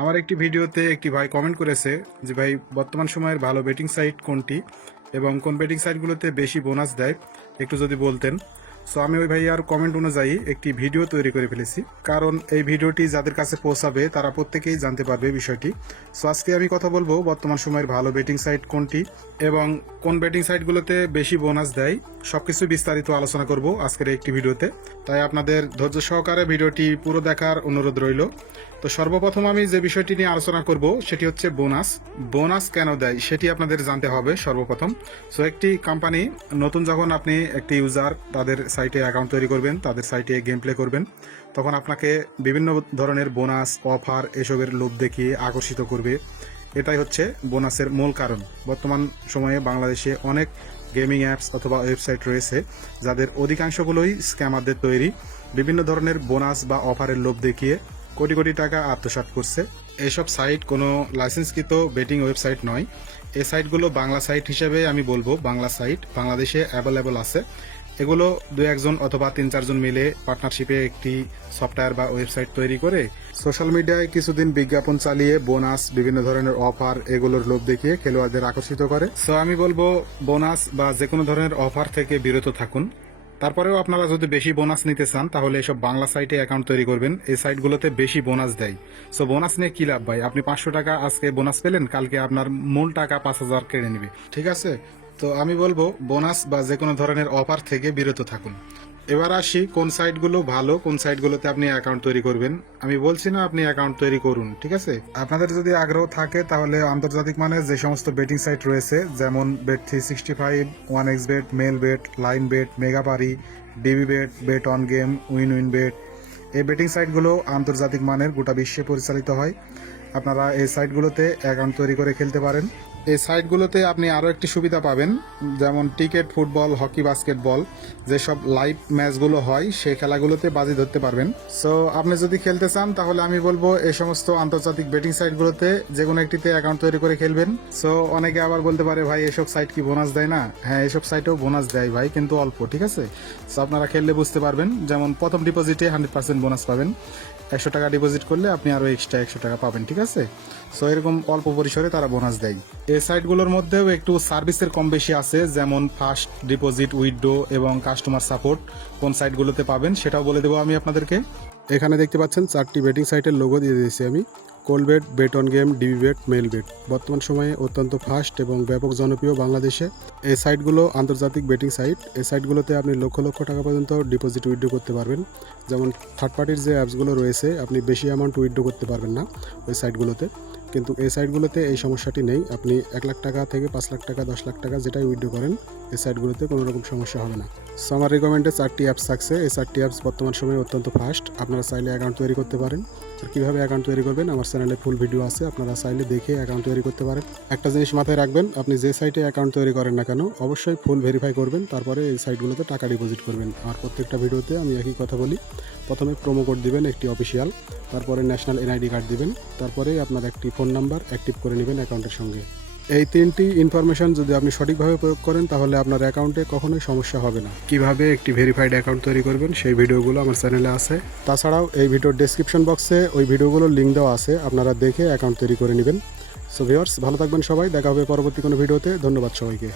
আমার একটি ভিডিওতে একটি ভাই কমেন্ট করেছে যে ভাই বর্তমান সময়ের ভালো বেটিং সাইট কোনটি এবং কোন বেটিং সাইটগুলোতে বেশি বোনাস দেয় একটু যদি বলতেন। সো আমি ওই ভাইয়ার কমেন্ট অনুযায়ী একটি ভিডিও তৈরি করে ফেলেছি, কারণ এই ভিডিওটি যাদের কাছে পৌঁছাবে তারা প্রত্যেকেই জানতে পারবে বিষয়টি। সো আজকে আমি কথা বলবো বর্তমান সময়ের ভালো বেটিং সাইট কোনটি এবং কোন বেটিং সাইটগুলোতে বেশি বোনাস দেয়, সবকিছু বিস্তারিত আলোচনা করব আজকের একটি ভিডিওতে। তাই আপনাদের ধৈর্য সহকারে ভিডিওটি পুরো দেখার অনুরোধ রইল। তো সর্বপ্রথম আমি যে বিষয়টি নিয়ে আলোচনা করব সেটি হচ্ছে বোনাস কেন দেয় সেটি আপনাদের জানতে হবে সর্বপ্রথম। সো একটি কোম্পানি নতুন যখন আপনি একটি ইউজার তাদের সাইটে অ্যাকাউন্ট তৈরি করবেন, তাদের সাইটে গেম প্লে করবেন, তখন আপনাকে বিভিন্ন ধরনের বোনাস অফার এসবের লোভ দেখিয়ে আকর্ষিত করবে। এটাই হচ্ছে বোনাসের মূল কারণ। বর্তমান সময়ে বাংলাদেশে অনেক গেমিং অ্যাপস অথবা ওয়েবসাইট রয়েছে যাদের অধিকাংশগুলোই স্ক্যামারদের তৈরি। বিভিন্ন ধরনের বোনাস বা অফারের লোভ দেখিয়ে কোটি কোটি টাকা আত্মসাৎ করছে। এসব সাইট কোনো লাইসেন্সকৃত বেটিং ওয়েবসাইট নয়। এই সাইটগুলো বাংলা সাইট হিসেবে আমি বলবো, বাংলা সাইট বাংলাদেশে অ্যাভেলেবল আছে। এগুলো দু একজন অথবা 3-4 জন মিলে পার্টনারশিপে একটি সফটওয়্যার বা ওয়েবসাইট তৈরি করে সোশ্যাল মিডিয়ায় কিছুদিন বিজ্ঞাপন চালিয়ে বোনাস, বিভিন্ন ধরনের অফার এগুলোর লোভ দেখিয়ে খেলোয়াড়দের আকর্ষিত করে। সো আমি বলবো বোনাস বা যে কোনো ধরনের অফার থেকে বিরত থাকুন। তারপরেও আপনারা যদি বেশি বোনাস নিতে চান তাহলে এসব বাংলা সাইটে অ্যাকাউন্ট তৈরি করবেন। এই সাইটগুলোতে বেশি বোনাস দেয়। সো বোনাস নিয়ে কী লাভ ভাই? আপনি 500 টাকা আজকে বোনাস পেলেন, কালকে আপনার মূল টাকা 5,000 কেড়ে নেবে, ঠিক আছে? তো আমি বলবো বোনাস বা যে কোনো ধরনের অফার থেকে বিরত থাকুন। এবার আসি কোন সাইটগুলো ভালো, কোন সাইটগুলোতে আপনি অ্যাকাউন্ট তৈরি করবেন। আমি বলছি না আপনি অ্যাকাউন্ট তৈরি করুন, ঠিক আছে? আপনাদের যদি আগ্রহ থাকে তাহলে আন্তর্জাতিক মানের যে সমস্ত বেটিং সাইট রয়েছে, যেমন Bet365, 1xBet, Melbet, Linebet, Megapari, Dbbet, bet on game, win bet, এই বেটিং সাইটগুলো আন্তর্জাতিক মানের, গোটা বিশ্বে পরিচালিত হয়। আপনারা এই সাইটগুলোতে অ্যাকাউন্ট তৈরি করে খেলতে পারেন। এই সাইটগুলোতে আপনি আরও একটি সুবিধা পাবেন, যেমন ক্রিকেট, ফুটবল, হকি, বাস্কেটবল যেসব লাইভ ম্যাচগুলো হয় সেই খেলাগুলোতে বাজি ধরতে পারবেন। সো আপনি যদি খেলতে চান তাহলে আমি বলবো এই সমস্ত আন্তর্জাতিক বেটিং সাইটগুলোতে যে কোনো একটিতে অ্যাকাউন্ট তৈরি করে খেলবেন। সো অনেকে আবার বলতে পারে ভাই এসব সাইট কি বোনাস দেয় না? হ্যাঁ, এসব সাইটেও বোনাস দেয় ভাই, কিন্তু অল্প, ঠিক আছে? সো আপনারা খেললে বুঝতে পারবেন। যেমন প্রথম ডিপোজিটে 100% বোনাস পাবেন। 100 টাকা ডিপোজিট করলে আপনি আরও এক্সট্রা 100 টাকা পাবেন, ঠিক আছে? সো এরকম অল্প পরিসরে তারা বোনাস দেয়। এই সাইটগুলোর মধ্যেও একটু সার্ভিসের কম বেশি আছে, যেমন ফাস্ট ডিপোজিট, উইথড্র এবং কাস্টমার সাপোর্ট কোন সাইটগুলোতে পাবেন সেটাও বলে দেবো আমি আপনাদেরকে। এখানে দেখতে পাচ্ছেন 4টি বেটিং সাইটের লোগো দিয়ে দিয়েছি আমি। কোলবেট, বেট অন গেম, ডিবিবেট, মেলবেট বর্তমান সময়ে অত্যন্ত ফাস্ট এবং ব্যাপক জনপ্রিয় বাংলাদেশে। এই সাইটগুলো আন্তর্জাতিক বেটিং সাইট। এই সাইটগুলোতে আপনি লক্ষ লক্ষ টাকা পর্যন্ত ডিপোজিট উইথড্র করতে পারবেন। যেমন থার্ড পার্টির যে অ্যাপসগুলো রয়েছে আপনি বেশি অ্যামাউন্ট উইথড্র করতে পারবেন না ওই সাইটগুলোতে, কিন্তু এই সাইটগুলোতে এই সমস্যাটি নেই। আপনি 1 লাখ টাকা থেকে 5 লাখ টাকা, 10 লাখ টাকা যেটাই উইথড্র করেন এই সাইটগুলোতে কোনো রকম সমস্যা হবে না। সো আমার রিকমেন্ডে 4টি অ্যাপস থাকছে। এই 4টি অ্যাপস বর্তমান সময়ে অত্যন্ত ফাস্ট। আপনারা চাইলে অ্যাকাউন্ট তৈরি করতে পারেন। আর কীভাবে অ্যাকাউন্ট তৈরি করবেন আমার চ্যানেলে ফুল ভিডিও আছে, আপনারা চাইলে দেখে অ্যাকাউন্ট তৈরি করতে পারেন। একটা জিনিস মাথায় রাখবেন, আপনি যে সাইটে অ্যাকাউন্ট তৈরি করেন না কেন অবশ্যই ফুল ভেরিফাই করবেন, তারপরে এই সাইটগুলোতে টাকা ডিপোজিট করবেন। আর প্রত্যেকটা ভিডিওতে আমি একই কথা বলি, প্রথমে প্রোমো কোড দিবেন একটি অফিসিয়াল, তারপরে ন্যাশনাল এনআইডি কার্ড দিবেন, তারপরে আপনার একটি ফোন নাম্বার অ্যাক্টিভ করে নেবেন অ্যাকাউন্টের সঙ্গে। এই 3টি ইনফরমেশন যদি আপনি সঠিকভাবে প্রয়োগ করেন তাহলে আপনার অ্যাকাউন্টে কখনোই সমস্যা হবে না। কিভাবে একটি ভেরিফাইড অ্যাকাউন্ট তৈরি করবেন সেই ভিডিওগুলো আমার চ্যানেলে আছে। তাছাড়াও এই ভিডিওর ডেসক্রিপশন বক্সে ওই ভিডিওগুলোর লিঙ্ক দেওয়া আছে, আপনারা দেখে অ্যাকাউন্ট তৈরি করে নেবেন। সো ভিউয়ার্স, ভালো থাকবেন সবাই, দেখা হবে পরবর্তী কোনো ভিডিওতে। ধন্যবাদ সবাইকে।